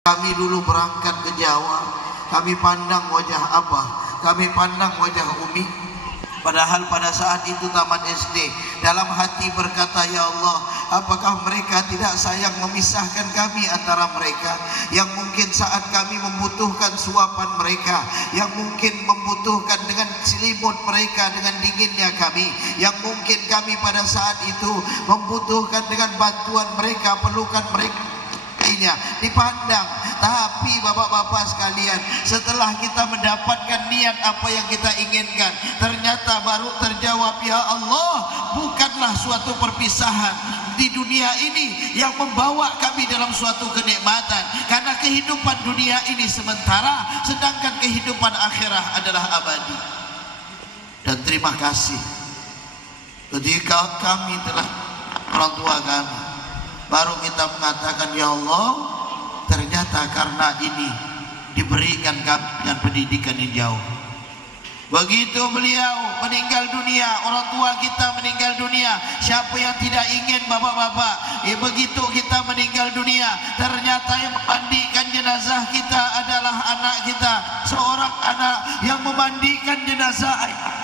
Kami dulu berangkat ke Jawa, kami pandang wajah Abah, kami pandang wajah Umi. Padahal pada saat itu tamat SD, dalam hati berkata, ya Allah, apakah mereka tidak sayang memisahkan kami antara mereka, yang mungkin saat kami membutuhkan suapan mereka, yang mungkin membutuhkan dengan selimut mereka, dengan dinginnya kami, yang mungkin kami pada saat itu membutuhkan dengan bantuan mereka, pelukan mereka dipandang. Tapi bapak-bapak sekalian, setelah kita mendapatkan niat apa yang kita inginkan, ternyata baru terjawab, ya Allah, bukanlah suatu perpisahan di dunia ini yang membawa kami dalam suatu kenikmatan, karena kehidupan dunia ini sementara, sedangkan kehidupan akhirah adalah abadi. Dan terima kasih ketika kami telah orang tua kami, baru kita mengatakan, ya Allah, ternyata karena ini diberikan kami dengan pendidikan yang jauh. Begitu beliau meninggal dunia, orang tua kita meninggal dunia, siapa yang tidak ingin bapak-bapak? Begitu kita meninggal dunia, ternyata yang memandikan jenazah kita adalah anak kita, seorang anak yang memandikan jenazah ayah,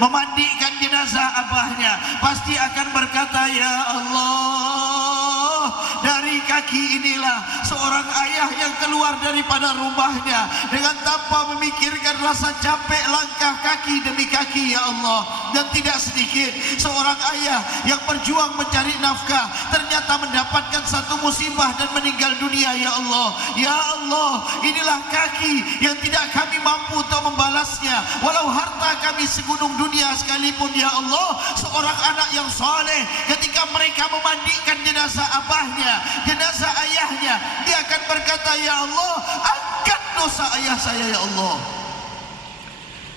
memandikan jenazah abahnya, pasti akan berkata, ya Allah, dari kaki inilah seorang ayah yang keluar daripada rumahnya dengan tanpa memikirkan rasa capek langkah kaki demi kaki, ya Allah. Dan tidak sedikit seorang ayah yang berjuang mencari nafkah, ternyata mendapatkan satu musibah dan meninggal dunia, ya Allah. Ya Allah, inilah kaki yang tidak kami mampu untuk membalasnya, walau harta kami segunung dunia sekalipun, ya Allah. Seorang anak yang soleh, ketika mereka memandikan jenazah abahnya, jenazah ayahnya, dia akan berkata, ya Allah, angkat dosa ayah saya, ya Allah.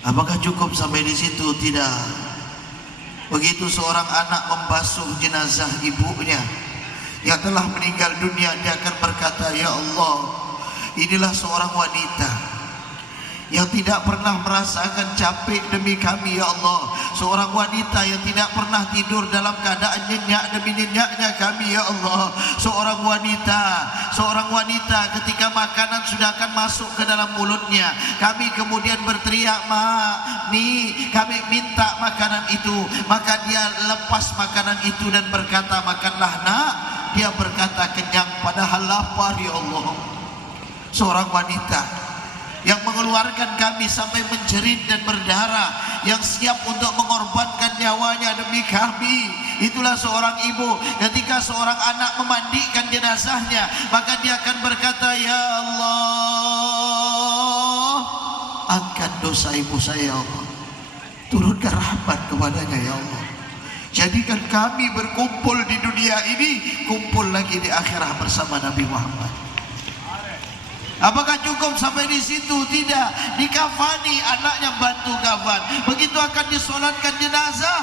Apakah cukup sampai di situ? Tidak. Begitu seorang anak membasuh jenazah ibunya yang telah meninggal dunia, dia akan berkata, ya Allah, inilah seorang wanita yang tidak pernah merasakan capek demi kami, ya Allah. Seorang wanita yang tidak pernah tidur dalam keadaan nyenyak demi nyenyaknya kami, ya Allah. Seorang wanita ketika makanan sudah akan masuk ke dalam mulutnya, kami kemudian berteriak, mak, nih kami minta makanan itu, maka dia lepas makanan itu dan berkata, makanlah nak. Dia berkata kenyang padahal lapar, ya Allah. Seorang wanita yang mengeluarkan kami sampai menjerit dan berdarah, yang siap untuk mengorbankan nyawanya demi kami. Itulah seorang ibu, ketika seorang anak memandikan jenazahnya, maka dia akan berkata, ya Allah, angkat dosa ibu saya, ya Allah, turunkan rahmat kepadanya, ya Allah. Jadikan kami berkumpul di dunia ini, kumpul lagi di akhirat bersama Nabi Muhammad. Apakah cukup sampai di situ? Tidak. Dikafani, anaknya bantu kafan. Begitu akan disolatkan jenazah,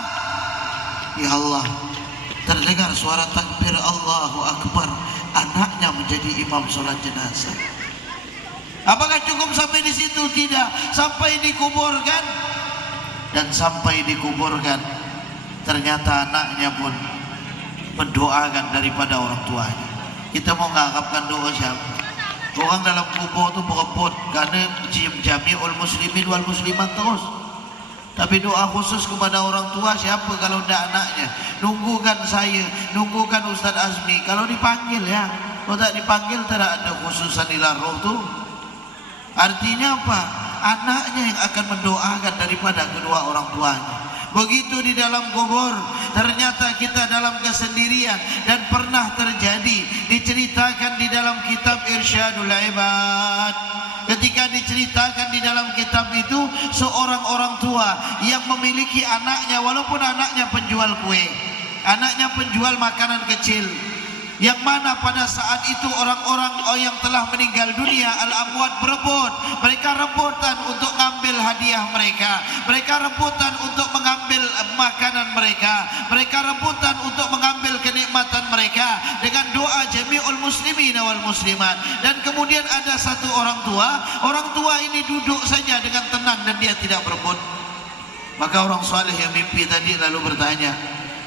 ya Allah, terdengar suara takbir Allahu Akbar, anaknya menjadi imam solat jenazah. Apakah cukup sampai di situ? Tidak. Sampai dikuburkan, dan sampai dikuburkan, ternyata anaknya pun mendoakan daripada orang tuanya. Kita mau mengharapkan doa siapa? Orang dalam kubur itu berebut, karena jami'ul muslimin wal muslimat terus. Tapi doa khusus kepada orang tua siapa kalau tidak anaknya? Nunggukan saya, nunggukan Ustaz Azmi. Kalau dipanggil, ya. Kalau tak dipanggil, tidak ada khususan ilah roh tu. Artinya apa? Anaknya yang akan mendoakan daripada kedua orang tuanya. Begitu di dalam kubur, ternyata kita dalam kesendirian. Dan pernah terjadi, diceritakan di dalam kitab Irsyadul Ibad, ketika diceritakan di dalam kitab itu, seorang orang tua yang memiliki anaknya, walaupun anaknya penjual kue, anaknya penjual makanan kecil, yang mana pada saat itu orang-orang yang telah meninggal dunia, al-amwat, berebut. Mereka rebutan untuk mengambil hadiah mereka, mereka rebutan untuk mengambil makanan mereka, mereka rebutan untuk mengambil kenikmatan mereka dengan doa jami'ul muslimin wal muslimat. Dan kemudian ada satu orang tua ini duduk saja dengan tenang dan dia tidak berebut. Maka orang saleh yang mimpi tadi lalu bertanya,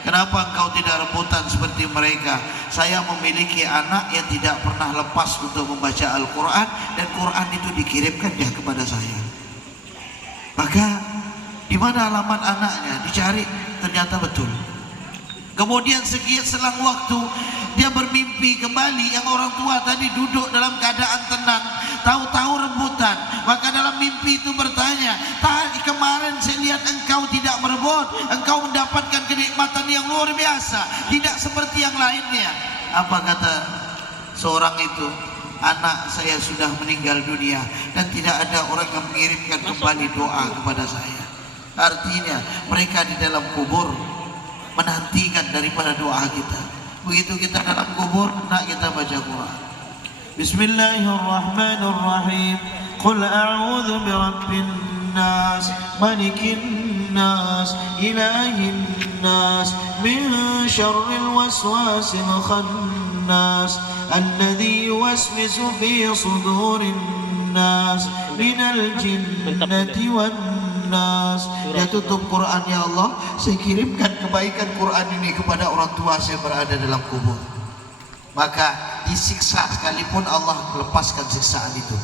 Kenapa engkau tidak rebutan seperti mereka? Saya memiliki anak yang tidak pernah lepas untuk membaca Al-Quran, dan Quran itu dikirimkan dia kepada saya. Maka di mana alamat anaknya? Dicari, ternyata betul. Kemudian selang waktu dia bermimpi kembali yang orang tua tadi duduk dalam keadaan tenang, tahu-tahu rebutan. Maka dalam mimpi itu bertanya, tadi kemarin saya lihat engkau tidak merebut, engkau mendapatkan kenikmatan yang luar biasa, tidak seperti yang lainnya. Apa kata seorang itu? Anak saya sudah meninggal dunia dan tidak ada orang yang mengirimkan kembali doa kepada saya. Artinya mereka di dalam kubur menantikan daripada doa kita. Begitu kita dalam kubur, nak kita baca Quran. Bismillahirrahmanirrahim. Qul a'udzu birabbin nas, malikin nas, ilahin nas, min syarril waswasil khannas, alladzi yuwaswisu fi sudurin nas, minal jinnati wan nas. Dia tutup Quran, ya Allah, saya kirimkan kebaikan Quran ini kepada orang tua saya berada dalam kubur. Maka disiksa sekalipun Allah lepaskan siksaan itu.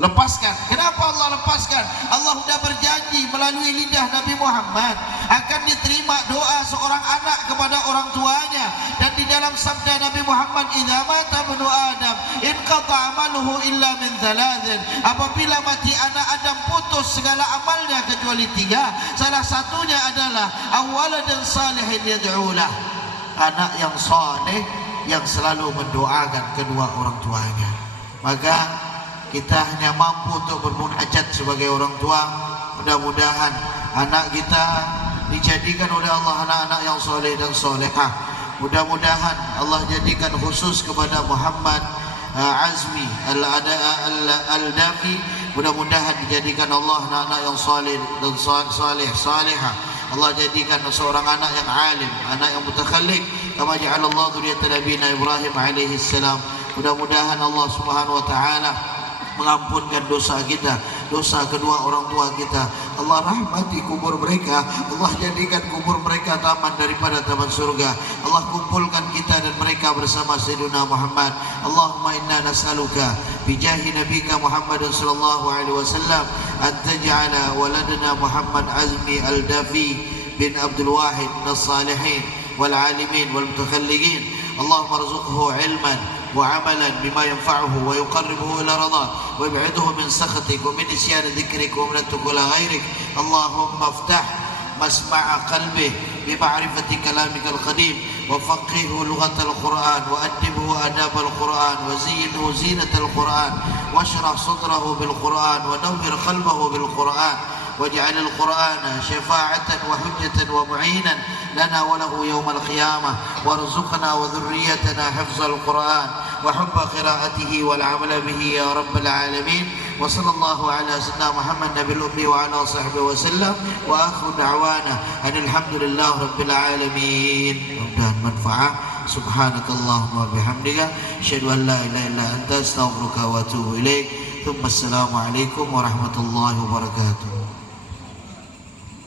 Lepaskan. Kenapa Allah lepaskan? Allah sudah berjanji melalui lidah Nabi Muhammad akan diterima doa seorang anak kepada orang tuanya. Dan di dalam sabda Nabi Muhammad, idza mata ibnu Adam inqata amaluhu illa min thalathin. Apabila mati anak Adam, putus segala amalnya kecuali 3. Salah satunya adalah awwaladun salihin yad'ulah, anak yang saleh yang selalu mendoakan kedua orang tuanya. Maka kita hanya mampu untuk bermunajat sebagai orang tua. Mudah-mudahan anak kita dijadikan oleh Allah anak-anak yang soleh dan solehah. Mudah-mudahan Allah jadikan khusus kepada Muhammad Azmi Al-Dafi. Mudah-mudahan dijadikan Allah anak-anak yang soleh dan salehah. Allah jadikan seorang anak yang alim, anak yang mutakhallif, kama ja'alallahu dzurriyyata nabiyina Ibrahim alaihi salam. Mudah-mudahan Allah Subhanahu wa taala mengampunkan dosa kita, dosa kedua orang tua kita. Allah rahmati kubur mereka, Allah jadikan kubur mereka taman daripada taman surga. Allah kumpulkan kita dan mereka bersama Sayyidina Muhammad. Allahumma inna nas'aluka bijahi nabika Muhammad sallallahu alaihi wasallam an taj'ala waladana Muhammad Azmi Al-Dafi bin Abdul Wahid minas salihin wal alimin wal mutakhalliqin. Allahumma arzuqhu ilman وعملا بما ينفعه ويقربه إلى رضاك ويبعده من سخطك ومن نسيان ذكرك ومن التقول غيرك. اللهم افتح مسمع قلبه بمعرفة كلامك القديم وفقهه لغة القرآن وأدبه آداب القرآن وزينه زينة القرآن واشرح صدره بالقرآن ونور قلبه بالقرآن واجعل القرآن شفاعة وحجة ومعينا لنا وله يوم القيامة وارزقنا وذريتنا حفظ القرآن وحب قراءته والعمل به يا رب العالمين. وصلى الله على سيدنا محمد نبي الأمي وعلى صحبه وسلم وآخر دعوانا أن الحمد لله رب العالمين. mudah-mudahan manfaat. سبحانك اللهم وبحمدك أشهد أن لا إله إلا أنت أستغفرك وأتوب إليك. ثم السلام عليكم ورحمة الله وبركاته.